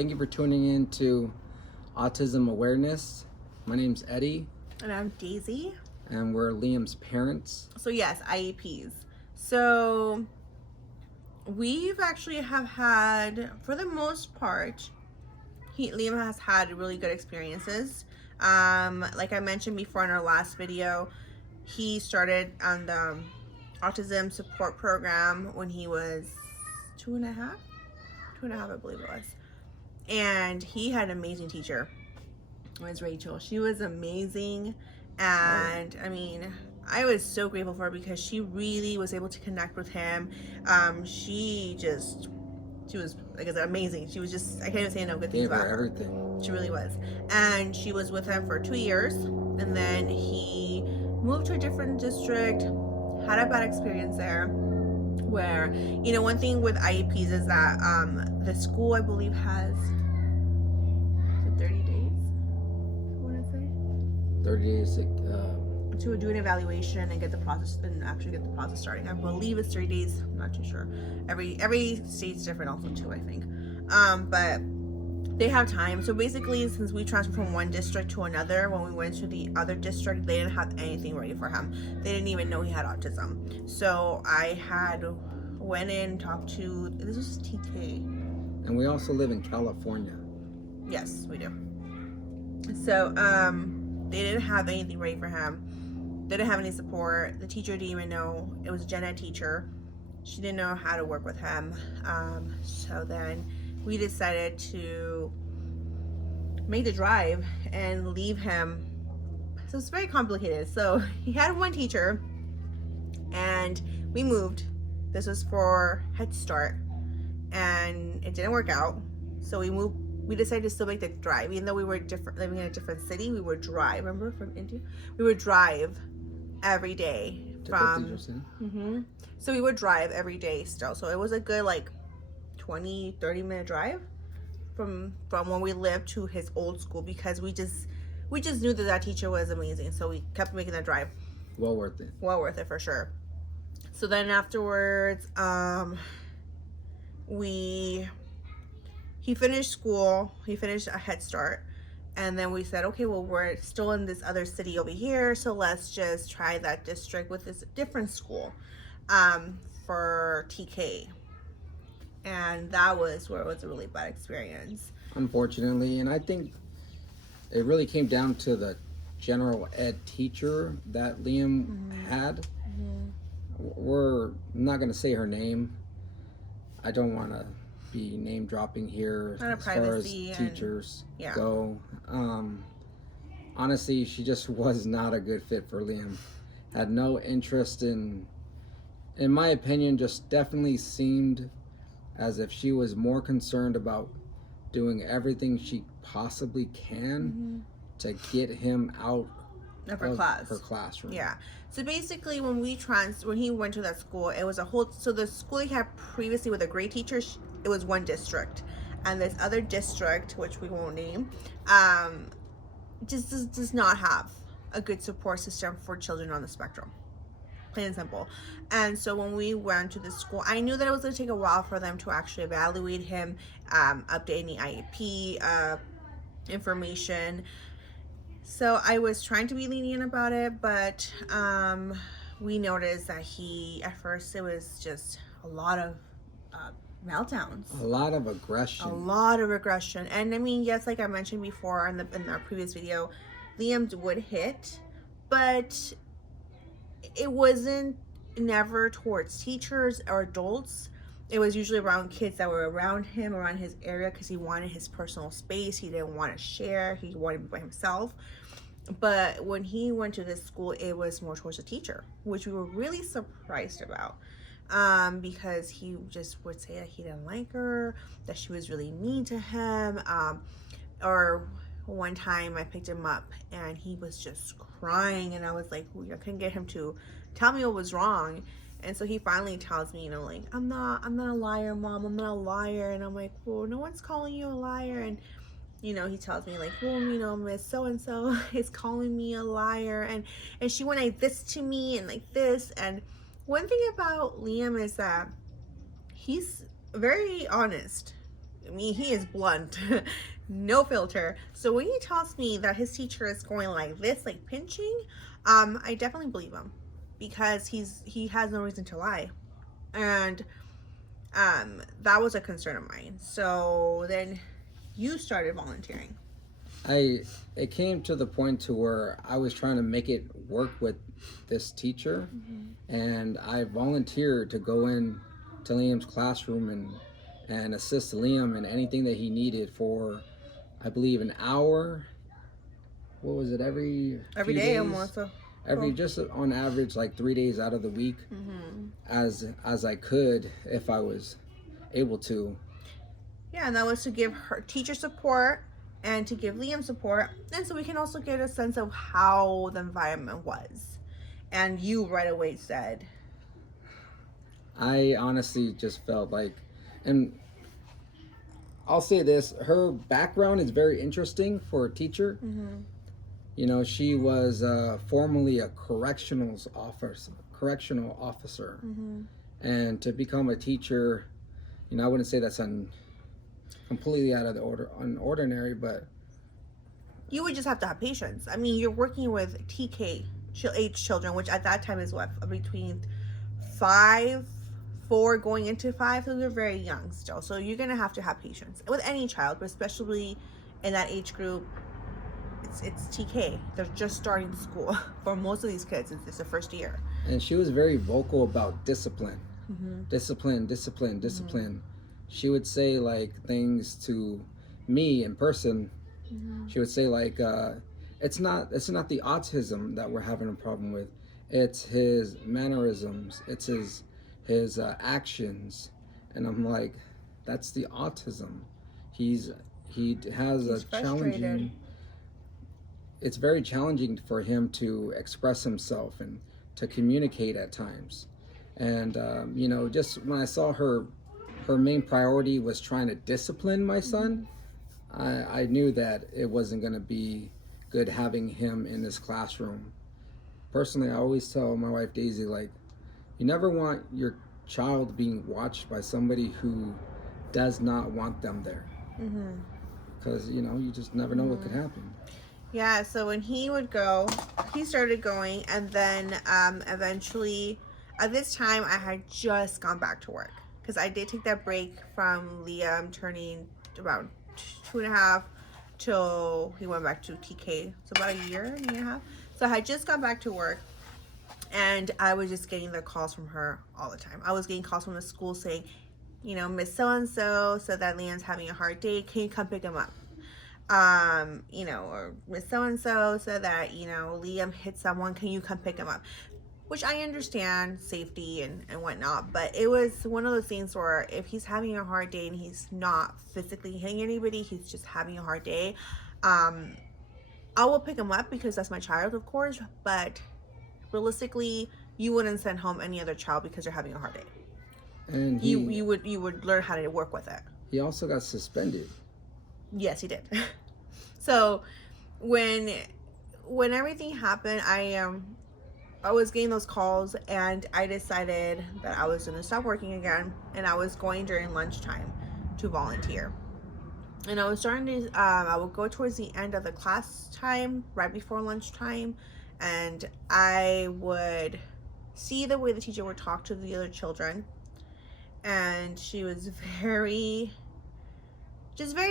Thank you for tuning in to Autism Awareness. My name's Eddie. And I'm Daisy. And we're Liam's parents. So yes, IEPs. So we've actually have had, for the most part, Liam has had really good experiences. Like I mentioned before in our last video, he started on the autism support program when he was 2.5, I believe it was. And he had an amazing teacher. It was Rachel. She was amazing. And I mean, I was so grateful for her because she really was able to connect with him. She was, like I said, amazing. She was just, I can't even say enough good things about her. Everything. She really was. And she was with him for 2 years. And then he moved to a different district, had a bad experience there. Where, you know, one thing with IEPs is that the school, I believe, has 30 days, I want to say. 30 days to do an evaluation and get the process and actually get the process starting. I believe it's 3 days. I'm not too sure. Every state's different also too, I think. But they have time. So basically, since we transferred from one district to another, when we went to the other district, they didn't have anything ready for him. They didn't even know he had autism. So I went in, talked to, this was TK. And we also live in California. Yes, we do. So they didn't have anything ready for him. They didn't have any support. The teacher didn't even know. It was a gen ed teacher. She didn't know how to work with him. So then we decided to make the drive and leave him. So it's very complicated. So he had one teacher and we moved. This was for Head Start and it didn't work out. So we decided to still make the drive. Even though we were living in a different city, we would drive. Remember from India? We would drive every day from So we would drive every day still. So it was a good like 20-30 minute drive from when we lived to his old school, because we just knew that teacher was amazing. So we kept making that drive. Well worth it For sure. So then afterwards, he finished school. He finished a Head Start. And then we said, okay, well, we're still in this other city over here, so let's just try that district with this different school for TK. And that was where it was a really bad experience. Unfortunately, and I think it really came down to the general ed teacher that Liam had. We're not going to say her name. I don't want to be name dropping here as far as teachers go. Honestly, she just was not a good fit for Liam. Had no interest in my opinion, just definitely seemed as if she was more concerned about doing everything she possibly can to get him out of her classroom. Yeah. So basically, when he went to that school, it was so the school he had previously with a great teacher, it was one district, and this other district, which we won't name, just does not have a good support system for children on the spectrum, plain and simple. And so when we went to the school, I knew that it was going to take a while for them to actually evaluate him, update any IEP information. So I was trying to be lenient about it, but we noticed that at first it was just a lot of meltdowns, a lot of aggression. And I mean, yes, like I mentioned before in our previous video, Liam would hit, but it wasn't never towards teachers or adults. It was usually around kids that were around him, around his area, because he wanted his personal space. He didn't want to share. He wanted to be by himself. But when he went to this school, it was more towards the teacher, which we were really surprised about. Because he just would say that he didn't like her, that she was really mean to him. Or one time I picked him up and he was just crying, and I was like, I couldn't get him to tell me what was wrong. And so he finally tells me, like, I'm not a liar, Mom, I'm not a liar. And I'm like, well, no one's calling you a liar. And he tells me, like, well, Miss so-and-so is calling me a liar, and she went like this to me and like this. And one thing about Liam is that he's very honest. I mean, he is blunt, no filter. So when he tells me that his teacher is going like this, like pinching, I definitely believe him because he has no reason to lie, and that was a concern of mine. So then you started volunteering. I it came to the point to where I was trying to make it work with this teacher, and I volunteered to go in to Liam's classroom and assist Liam in anything that he needed for, I believe, an hour. What was it? Every Every few day days, almost. So every cool. just on average like 3 days out of the week, as I could if I was able to. Yeah, and that was to give her teacher support and to give Liam support, and so we can also get a sense of how the environment was. And you right away said, I honestly just felt like, and I'll say this: her background is very interesting for a teacher. You know, she was formerly a correctional officer, and to become a teacher, you know, I wouldn't say that's completely out of the unordinary, but you would just have to have patience. I mean, you're working with TK age children, which at that time is what, between 5, 4 going into 5, so they're very young still. So you're gonna have to have patience with any child, but especially in that age group. It's TK. They're just starting school. For most of these kids, it's the first year. and she was very vocal about discipline, discipline, discipline, discipline. She would say like things to me in person. She would say like, it's not the autism that we're having a problem with. It's his mannerisms. It's his actions, and I'm like, that's the autism. He has He's a frustrated. challenging. It's very challenging for him to express himself and to communicate at times. And you know, just when I saw her main priority was trying to discipline my son, I knew that it wasn't going to be good having him in this classroom. Personally, I always tell my wife Daisy, like, you never want your child being watched by somebody who does not want them there. Because, you know, you just never know what could happen. Yeah, so when he would go, he started going, and then eventually, at this time, I had just gone back to work because I did take that break from Liam turning about 2.5 till he went back to TK. So about a year and a half. So I had just gone back to work, and I was just getting the calls from her all the time. I was getting calls from the school saying, you know, Miss So and so said that Liam's having a hard day. Can you come pick him up? You know, or Miss So and so said that, you know, Liam hit someone. Can you come pick him up? Which I understand safety and whatnot, but it was one of those things where if he's having a hard day and he's not physically hitting anybody, he's just having a hard day. I will pick him up because that's my child, of course, but realistically, you wouldn't send home any other child because they're having a hard day. And You would learn how to work with it. he also got suspended. Yes, he did. So when everything happened, I was getting those calls, and I decided that I was going to stop working again, and I was going during lunchtime to volunteer. And I was starting to I would go towards the end of the class time, right before lunchtime, and I would see the way the teacher would talk to the other children, and she was very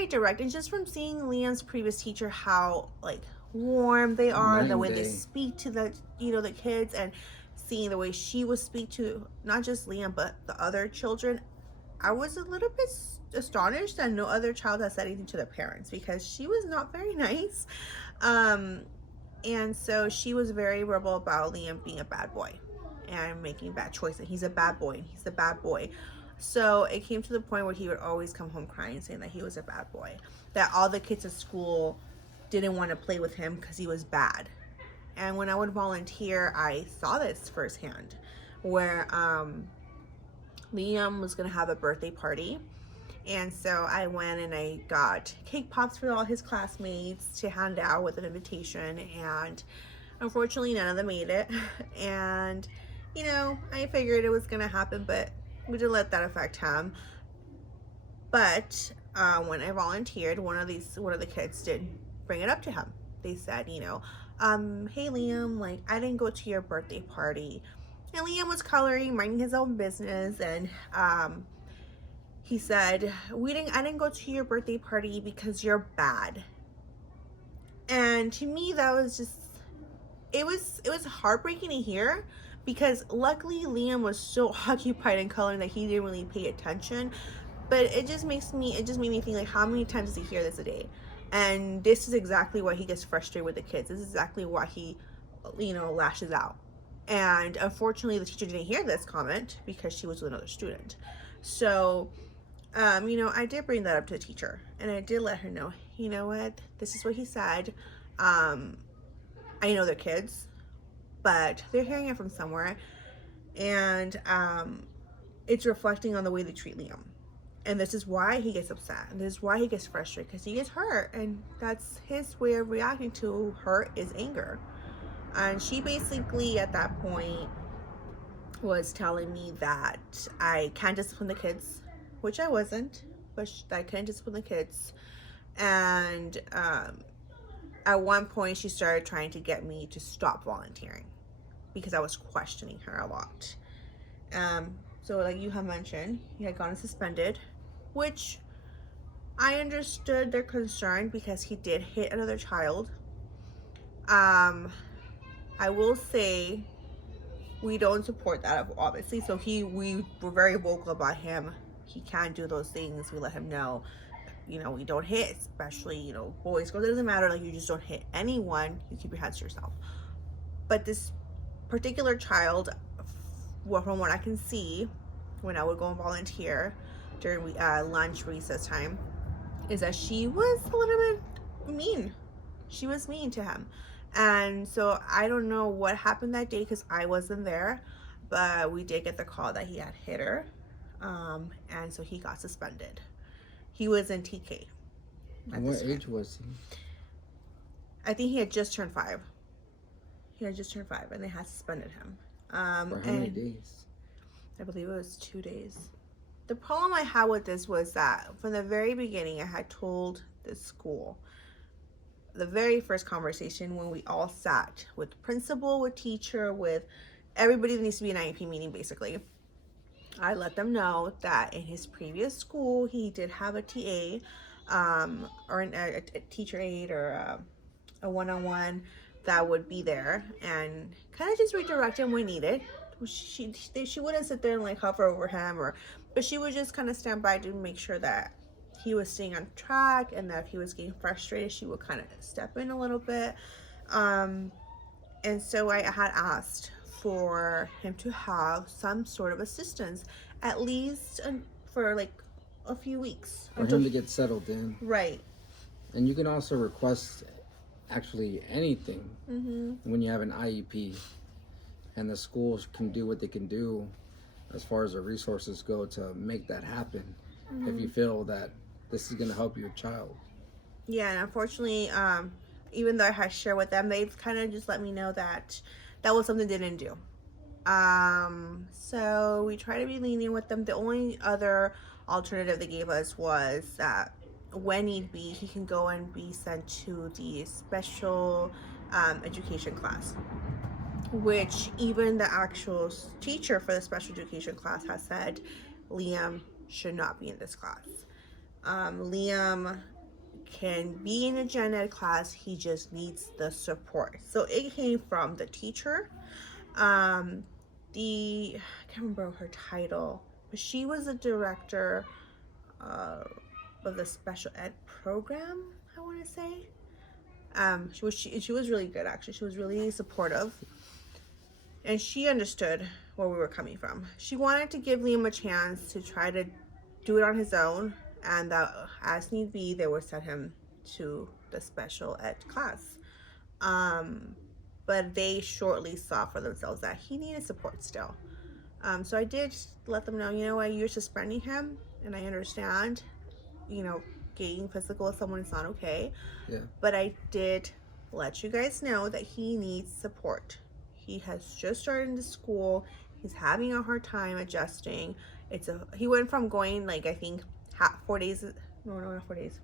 direct. And just from seeing Liam's previous teacher, how like warm they are, the way they speak to the kids, and seeing the way she would speak to not just Liam but the other children, I was a little bit astonished that no other child had said anything to their parents, because she was not very nice. And so she was very verbal about Liam being a bad boy and making bad choices. He's a bad boy, and he's a bad boy. So it came to the point where he would always come home crying, saying that he was a bad boy, that all the kids at school didn't want to play with him because he was bad. And when I would volunteer, I saw this firsthand, where Liam was going to have a birthday party. And so I went and I got cake pops for all his classmates to hand out with an invitation. And unfortunately, none of them made it. And, you know, I figured it was going to happen, but we didn't let that affect him. But when I volunteered, one of the kids did bring it up to him. They said, hey Liam, like I didn't go to your birthday party. And Liam was coloring, minding his own business, and he said, I didn't go to your birthday party because you're bad. And to me that was just it was heartbreaking to hear, because luckily Liam was so occupied in coloring that he didn't really pay attention. But it just made me think, like, how many times does he hear this a day? And this is exactly why he gets frustrated with the kids. This is exactly why he, lashes out. And unfortunately the teacher didn't hear this comment because she was with another student. So I did bring that up to the teacher, and I did let her know, you know what, this is what he said. I know they're kids, but they're hearing it from somewhere, and it's reflecting on the way they treat Liam. And this is why he gets upset, and this is why he gets frustrated, because he gets hurt, and that's his way of reacting to hurt is anger. And she basically at that point was telling me that I can't discipline the kids, which I wasn't, but I couldn't discipline the kids. And at one point she started trying to get me to stop volunteering because I was questioning her a lot. So like you have mentioned, he had gotten suspended, which I understood their concern because he did hit another child. I will say we don't support that, obviously. So we were very vocal about him. He can't do those things. We let him know, we don't hit, especially, boys, girls, it doesn't matter. Like, you just don't hit anyone. You keep your hands to yourself. But this particular child, well, from what I can see, when I would go and volunteer during lunch recess time, is that she was a little bit mean. She was mean to him. And so I don't know what happened that day because I wasn't there, but we did get the call that he had hit her. And so he got suspended. He was in TK. And what age was he? I think he had just turned 5. And they had suspended him. For how many days? I believe it was 2 days. The problem I had with this was that from the very beginning, I had told the school, the very first conversation when we all sat with principal, with teacher, with everybody that needs to be in an IEP meeting, basically. I let them know that in his previous school, he did have a TA, or a teacher aide, or a one-on-one that would be there and kind of just redirect him when needed. She wouldn't sit there and like hover over him, but she would just kind of stand by to make sure that he was staying on track, and that if he was getting frustrated, she would kind of step in a little bit. And so I had asked for him to have some sort of assistance, at least for like a few weeks. For him to get settled in. Right. And you can also request actually anything when you have an IEP, and the schools can do what they can do as far as the resources go to make that happen if you feel that this is going to help your child. Yeah, and unfortunately, even though I had shared with them, they've kind of just let me know that that was something they didn't do. So we try to be lenient with them. The only other alternative they gave us was that when need be, he can go and be sent to the special education class, which even the actual teacher for the special education class has said Liam should not be in this class. Liam can be in a gen ed class, he just needs the support. So it came from the teacher. I can't remember her title, but she was the director of the special ed program, I want to say. She was really good, actually. She was really supportive, and she understood where we were coming from. She wanted to give Liam a chance to try to do it on his own, and that as need be, they would send him to the special ed class. But they shortly saw for themselves that he needed support still. So I did let them know, you know what, you're suspending him, and I understand, getting physical with someone is not okay. Yeah. But I did let you guys know that he needs support. He has just started into school. He's having a hard time adjusting. He went from going, like, I think 4 days No, not 4 days.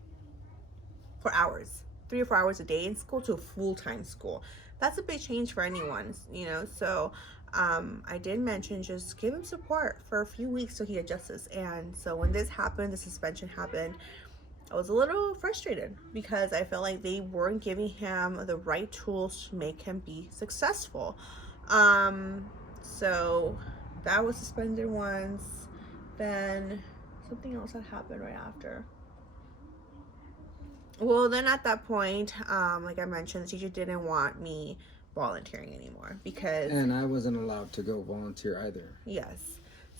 4 hours. 3 or 4 hours a day in school to a full-time school. That's a big change for anyone, you know. So I did mention just give him support for a few weeks so he adjusts. And so when this happened, the suspension happened, I was a little frustrated because I felt like they weren't giving him the right tools to make him be successful. So that was suspended once. Then something else had happened right after. Well, then at that point, like I mentioned, the teacher didn't want me volunteering anymore because, And I wasn't allowed to go volunteer either. yes.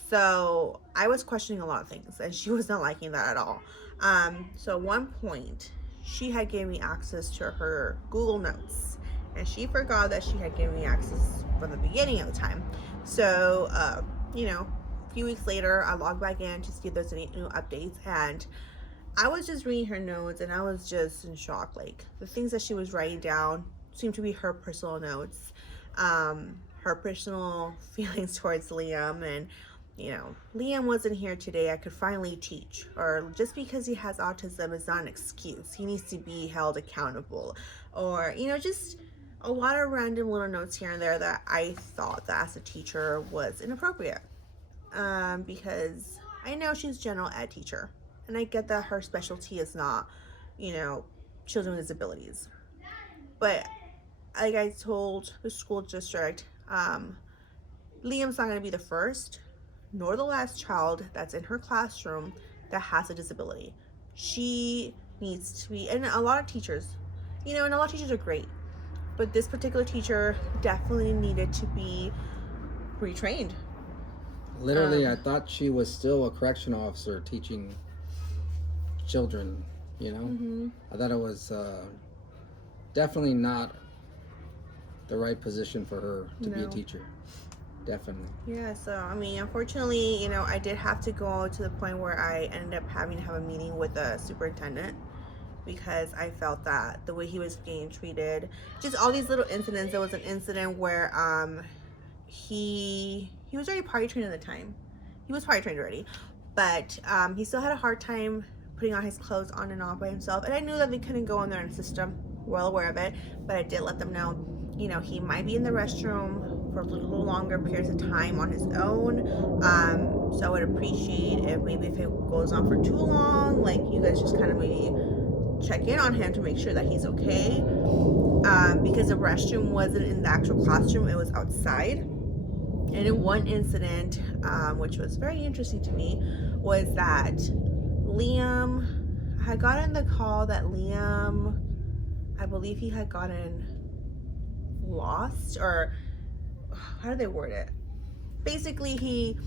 So I was questioning a lot of things, and she was not liking that at all. So at one point, she had given me access to her Google Notes, and she forgot that she had given me access from the beginning of the time. So, a few weeks later, I logged back in to see if there's any new updates, and I was just reading her notes and I was just in shock. Like, the things that she was writing down seemed to be her personal notes, her personal feelings towards Liam. And, Liam wasn't here today. I could finally teach. Or just because he has autism is not an excuse. He needs to be held accountable. Or, just a lot of random little notes here and there that I thought that as a teacher was inappropriate. Because I know she's a general ed teacher. And I get that her specialty is not, children with disabilities. But like I told the school district, Liam's not going to be the first nor the last child that's in her classroom that has a disability. She needs to be, and a lot of teachers, and a lot of teachers are great. But this particular teacher definitely needed to be retrained. Literally, I thought she was still a correctional officer teaching children, Mm-hmm. I thought it was definitely not the right position for her to be a teacher. Definitely. Yeah, so unfortunately, I did have to go to the point where I ended up having to have a meeting with the superintendent because I felt that the way he was being treated, just all these little incidents. There was an incident where he was already potty trained at the time. He was potty trained already, but he still had a hard time putting on his clothes on and off by himself. And I knew that they couldn't go in there and assist him. Well aware of it, but I did let them know, he might be in the restroom for a little longer periods of time on his own. So I would appreciate if maybe if it goes on for too long, like you guys just kind of maybe check in on him to make sure that he's okay. Because the restroom wasn't in the actual classroom, it was outside. And in one incident, which was very interesting to me, was that Liam had gotten the call that Liam, I believe he had gotten lost, or how do they word it? Basically, he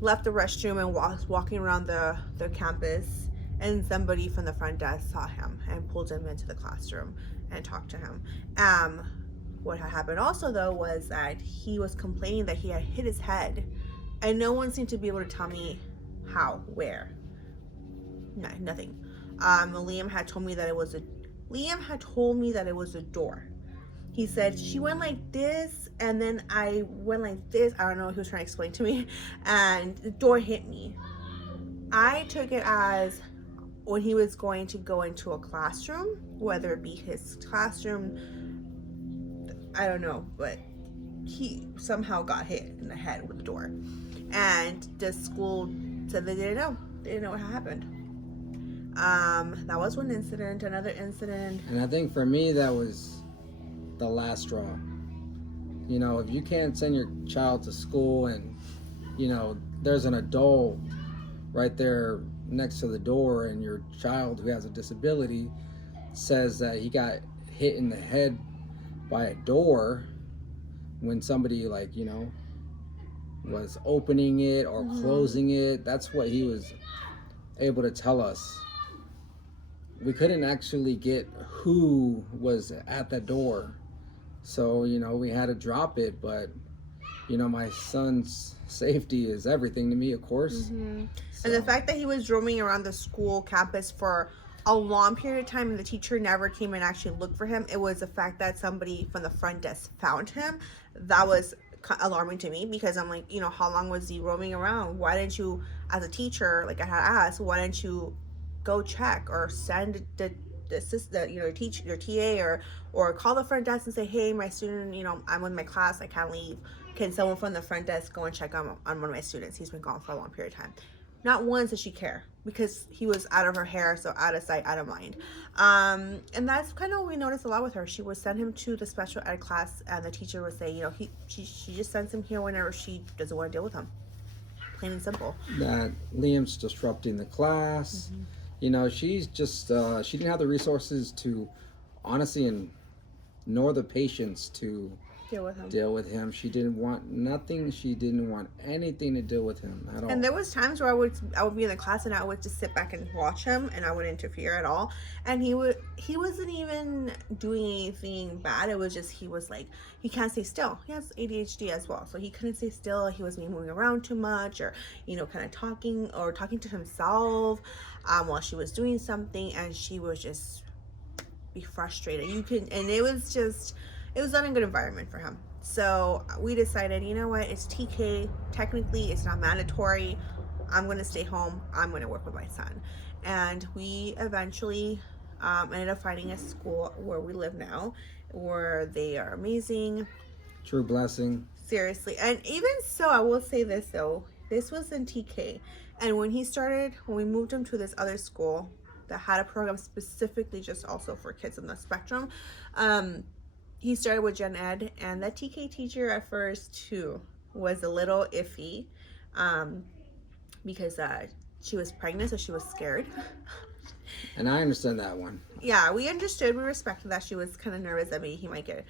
left the restroom and was walking around the campus, and somebody from the front desk saw him and pulled him into the classroom and talked to him. What had happened also, though, was that he was complaining that he had hit his head, and no one seemed to be able to tell me how, where. No, nothing. Liam had told me that it was a door. He said she went like this, and then I went like this. I don't know what he was trying to explain to me, and the door hit me. I took it as when he was going to go into a classroom, whether it be his classroom, I don't know, but he somehow got hit in the head with the door. And the school said they didn't know. They didn't know what happened. That was one incident. Another incident. And I think for me, that was the last straw. If you can't send your child to school and, there's an adult right there next to the door and your child who has a disability says that he got hit in the head by a door when somebody was opening it or closing it, that's what he was able to tell us. We couldn't actually get who was at the door, so we had to drop it. But my son's safety is everything to me, of course. So. And the fact that he was roaming around the school campus for a long period of time and the teacher never came and actually looked for him, it was the fact that somebody from the front desk found him. That was alarming to me, because I'm like, how long was he roaming around? Why didn't you, as a teacher, like I had asked, why didn't you go check or send the your TA or call the front desk and say, hey, my student, I'm with my class, I can't leave. Can someone from the front desk go and check on one of my students? He's been gone for a long period of time. Not once did she care because he was out of her hair, so out of sight, out of mind. And that's kind of what we noticed a lot with her. She would send him to the special ed class, and the teacher would say, she just sends him here whenever she doesn't want to deal with him. Plain and simple. That Liam's disrupting the class. She's just she didn't have the resources to, honestly, and nor the patience to deal with him. She didn't want nothing. She didn't want anything to deal with him at all. And there was times where I would be in the class and I would just sit back and watch him, and I wouldn't interfere at all. And he wasn't even doing anything bad. It was just he was like, he can't stay still. He has ADHD as well, so he couldn't stay still. He was moving around too much, or kind of talking to himself while she was doing something, and she was just be frustrated. And it was not a good environment for him. So we decided, you know what, it's TK. Technically, it's not mandatory. I'm going to stay home. I'm going to work with my son. And we eventually ended up finding a school where we live now, where they are amazing. True blessing. Seriously. And even so, I will say this, though. This was in TK. And when we moved him to this other school that had a program specifically just also for kids on the spectrum, he started with Gen Ed, and that TK teacher at first too was a little iffy, because she was pregnant, so she was scared. And I understand that one. Yeah, we understood, we respected that she was kind of nervous that maybe he might get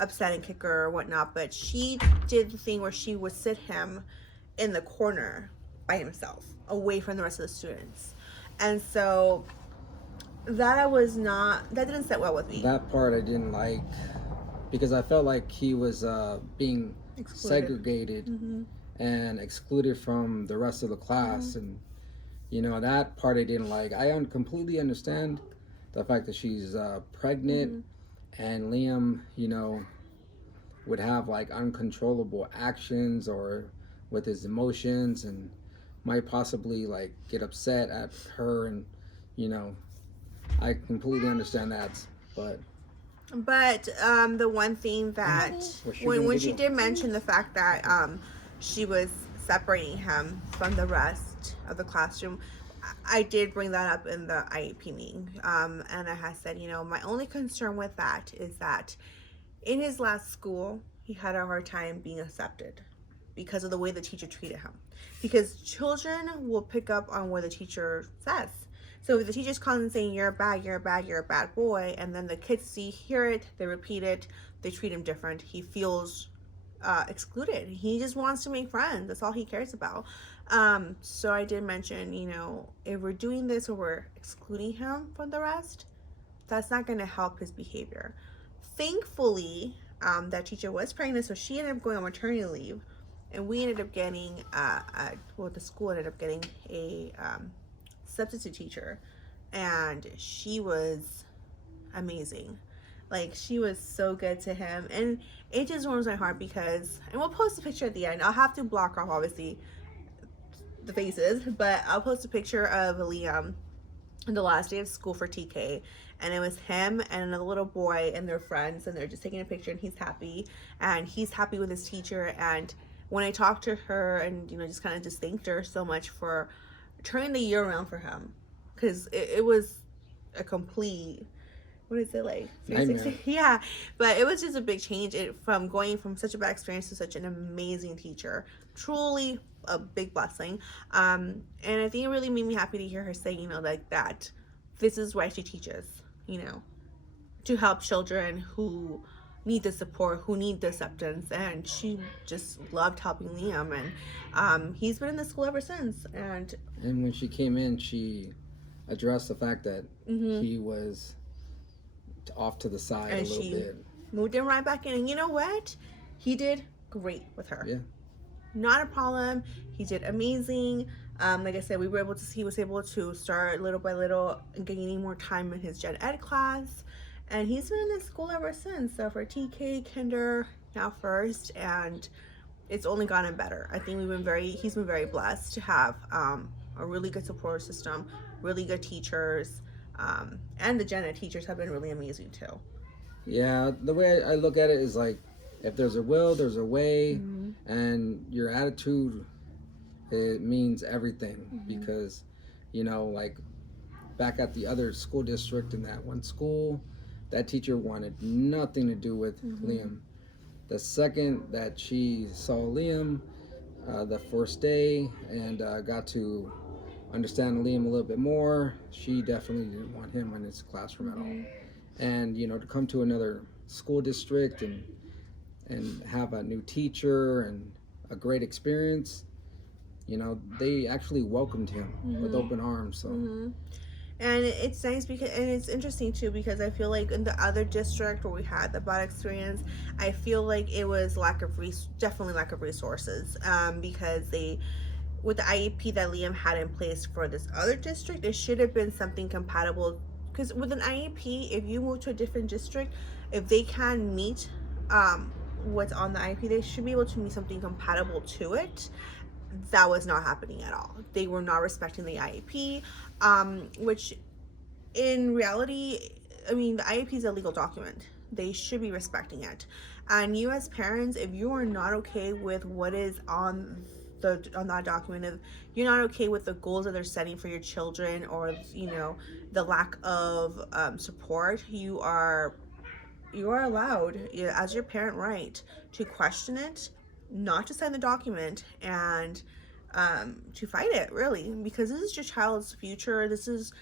upset and kick her or whatnot, but she did the thing where she would sit him in the corner by himself, away from the rest of the students. And so that didn't sit well with me. That part I didn't like, because I felt like he was being segregated and excluded from the rest of the class. And that part I didn't like. I completely understand the fact that she's pregnant, and Liam would have like uncontrollable actions or with his emotions, and might possibly like get upset at her, and I completely understand that. But the one thing that when she did mention the fact that she was separating him from the rest of the classroom, I did bring that up in the IEP meeting, and I had said, my only concern with that is that in his last school he had a hard time being accepted because of the way the teacher treated him, because children will pick up on what the teacher says. So if the teacher's calling and saying, you're bad, you're bad, you're a bad boy, and then the kids hear it, they repeat it, they treat him different, he feels excluded. He just wants to make friends. That's all he cares about. So I did mention, if we're doing this or we're excluding him from the rest, that's not going to help his behavior. Thankfully, that teacher was pregnant, so she ended up going on maternity leave, and we ended up getting, the school ended up getting a substitute teacher, and she was amazing. Like, she was so good to him, and it just warms my heart because, and we'll post a picture at the end. I'll have to block off obviously the faces, but I'll post a picture of Liam on the last day of school for TK, and it was him and another little boy and their friends, and they're just taking a picture, and he's happy with his teacher. And when I talked to her and just kind of just thanked her so much for turning the year around for him, because it was a complete, what is it, like 360? Yeah, but it was just a big change from going from such a bad experience to such an amazing teacher. Truly a big blessing. And I think it really made me happy to hear her say, like that this is why she teaches, to help children who need the support, who need the acceptance. And she just loved helping Liam, and he's been in the school ever since. And when she came in, she addressed the fact that he was off to the side a little bit. Moved him right back in, and you know what? He did great with her. Yeah. Not a problem. He did amazing. Like I said, he was able to start little by little gaining more time in his Gen Ed class, and he's been in this school ever since. So for TK, Kinder, now first, and it's only gotten better. I think he's been very blessed to have a really good support system, really good teachers, and the gen ed teachers have been really amazing too. Yeah, the way I look at it is like, if there's a will, there's a way, Mm-hmm. and your attitude, it means everything. Mm-hmm. Because, like back at the other school district in that one school, that teacher wanted nothing to do with Mm-hmm. Liam. The second that she saw Liam, the first day, and got to understand Liam a little bit more, she definitely didn't want him in his classroom at all. Mm-hmm. And to come to another school district and have a new teacher and a great experience, they actually welcomed him with Mm-hmm. open arms. So Mm-hmm. And it's nice because, and it's interesting too, because I feel like in the other district where we had the bad experience, I feel like it was definitely lack of resources, because they, with the IEP that Liam had in place for this other district, it should have been something compatible. Because with an IEP, if you move to a different district, if they can meet what's on the IEP, they should be able to meet something compatible to it. That was not happening at all. They were not respecting the IEP, which in reality, I mean, the IEP is a legal document. They should be respecting it. And you, as parents, if you are not okay with what is on that document, if you're not okay with the goals that they're setting for your children, or the lack of support, you are allowed, as your parent, right, to question it, not to sign the document, and to fight it, really, because this is your child's future. This is,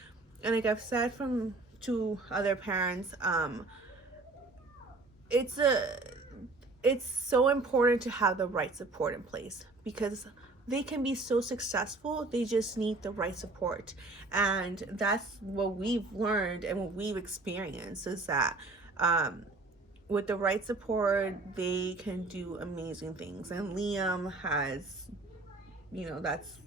and like I've said from to other parents, it's a it's so important to have the right support in place, because they can be so successful. They just need the right support, and that's what we've learned and what we've experienced, is that with the right support, they can do amazing things. And Liam has, that's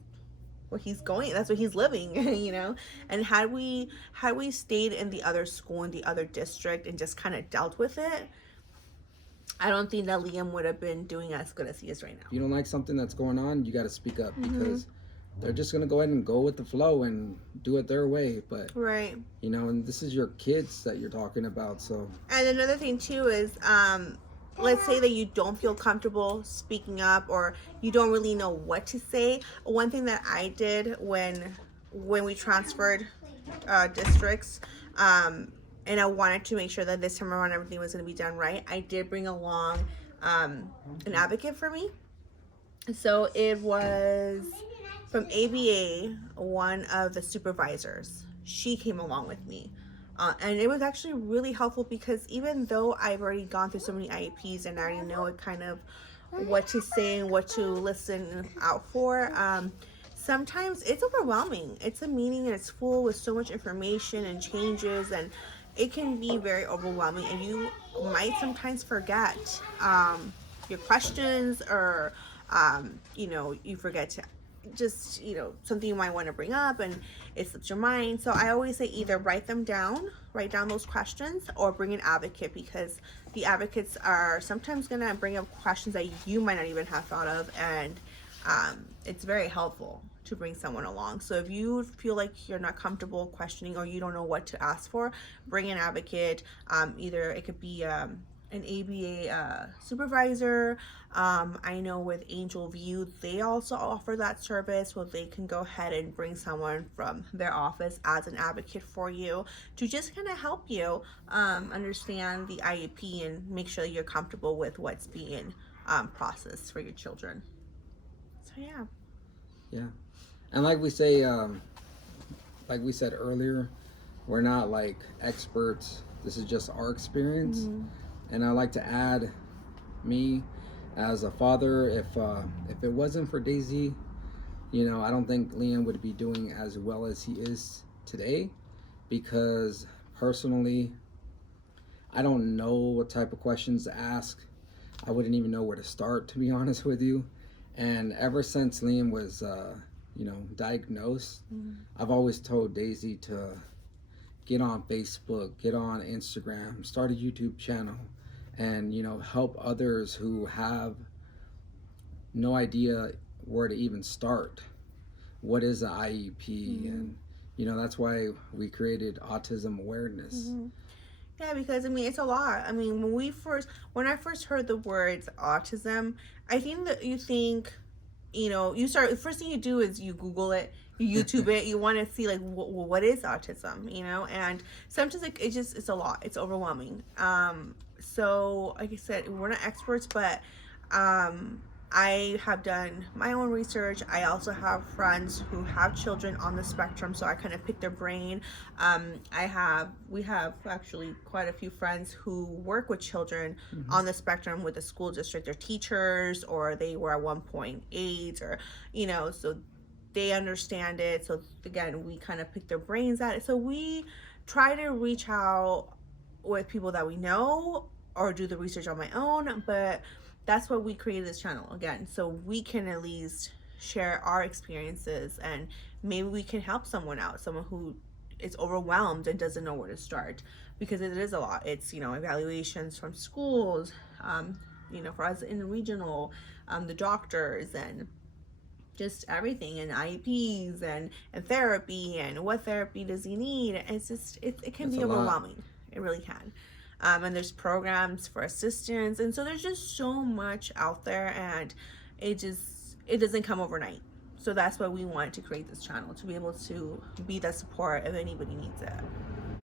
what he's living. And had we stayed in the other school, in the other district, and just kind of dealt with it, I don't think that Liam would have been doing as good as he is right if now. you don't like something that's going on, you got to speak up, Mm-hmm. because they're just going to go ahead and go with the flow and do it their way. But, Right. and this is your kids that you're talking about. So, And another thing too is, let's say that you don't feel comfortable speaking up, or you don't really know what to say. One thing that I did when we transferred districts, and I wanted to make sure that this time around everything was going to be done right, I did bring along an advocate for me. So it was from ABA, one of the supervisors. She came along with me. And it was actually really helpful, because even though I've already gone through so many IEPs and I already know it kind of what to say and what to listen out for, sometimes it's overwhelming. It's a meeting and it's full with so much information and changes, and it can be very overwhelming, and you might sometimes forget your questions, or you forget to just something you might want to bring up, and it slips your mind. So I always say, either write down those questions, or bring an advocate, because the advocates are sometimes going to bring up questions that you might not even have thought of, and it's very helpful to bring someone along. So if you feel like you're not comfortable questioning, or you don't know what to ask for, bring an advocate. Either it could be an ABA supervisor. I know with Angel View, they also offer that service, where they can go ahead and bring someone from their office as an advocate for you, to just kind of help you understand the IEP and make sure you're comfortable with what's being processed for your children. So yeah. yeah. And like we say, like we said earlier, we're not like experts. This is just our experience. Mm-hmm. And I like to add, me as a father, if it wasn't for Daisy, I don't think Liam would be doing as well as he is today, because personally, I don't know what type of questions to ask. I wouldn't even know where to start, to be honest with you. And ever since Liam was, diagnosed, Mm-hmm. I've always told Daisy to get on Facebook, get on Instagram, start a YouTube channel, and help others who have no idea where to even start. What is an IEP, and That's why we created autism awareness. Mm-hmm. Yeah, because I mean it's a lot. I mean, when I first heard the words autism, I think that you think, you start, the first thing you do is you Google it, you YouTube it, you want to see like what is autism, and sometimes like it's a lot, it's overwhelming. So like I said, we're not experts, but um I have done my own research. I also have friends who have children on the spectrum, so I kind of pick their brain. We have actually quite a few friends who work with children Mm-hmm. on the spectrum with the school district. They're teachers, or they were at one point aides, or so they understand it. So again, we kind of pick their brains at it. So we try to reach out with people that we know or do the research on my own, but that's why we created this channel again, so we can at least share our experiences, and maybe we can help someone out, someone who is overwhelmed and doesn't know where to start, because it is a lot. It's evaluations from schools, for us in regional, the doctors, and just everything, and IEPs, and therapy, and what therapy does he need. It's just it can That's be a lot. overwhelming. It really can. And there's programs for assistance, and so there's just so much out there, and it doesn't come overnight. So that's why we wanted to create this channel, to be able to be that support if anybody needs it.